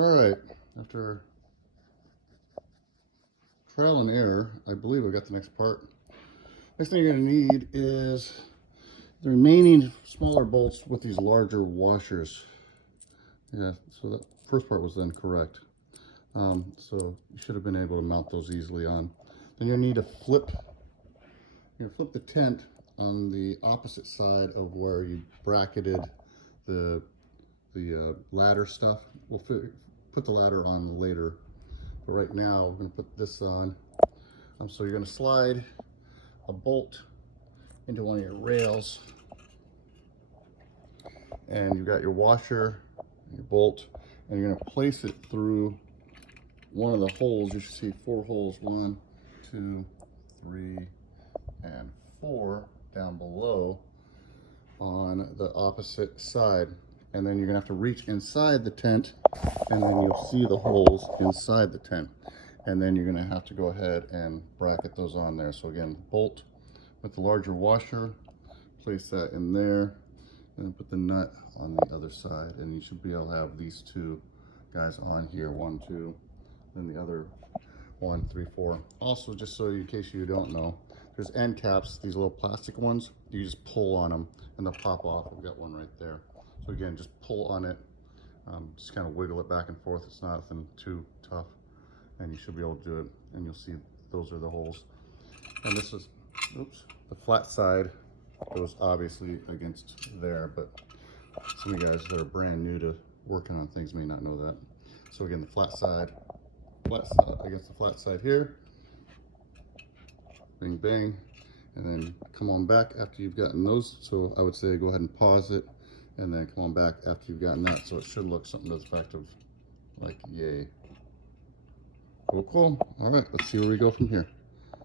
Alright, after trial and error, I believe I got the next part. Next thing you're going to need is the remaining smaller bolts with these larger washers. Yeah, so that first part was then correct. So you should have been able to mount those easily on. Then you'll need to flip the tent on the opposite side of where you bracketed the ladder stuff. We'll put the ladder on later, but right now we're going to put this on. So you're going to slide a bolt into one of your rails, and you've got your washer, your bolt, and you're going to place it through one of the holes. You should see 4 holes, 1, 2, 3, and 4 down below on the opposite side. And then you're gonna have to reach inside the tent, and then you'll see the holes inside the tent. And then you're gonna have to go ahead and bracket those on there. So again, bolt with the larger washer, place that in there, and then put the nut on the other side, and you should be able to have these 2 guys on here, 1, 2, then the other 1, 3, 4. Also, just so in case you don't know, there's end caps, these little plastic ones. You just pull on them and they'll pop off. We've got one right there. So again, just pull on it, just kind of wiggle it back and forth. It's nothing too tough, and you should be able to do it. And you'll see those are the holes. And this is, oops, the flat side goes obviously against there, but some of you guys that are brand new to working on things may not know that. So again, the flat side against the flat side here, bang bang, and then come on back after you've gotten those. So I would say go ahead and pause it, and then come on back after you've gotten that. So it should look something to the effect of like yay. Cool. All right, let's see where we go from here.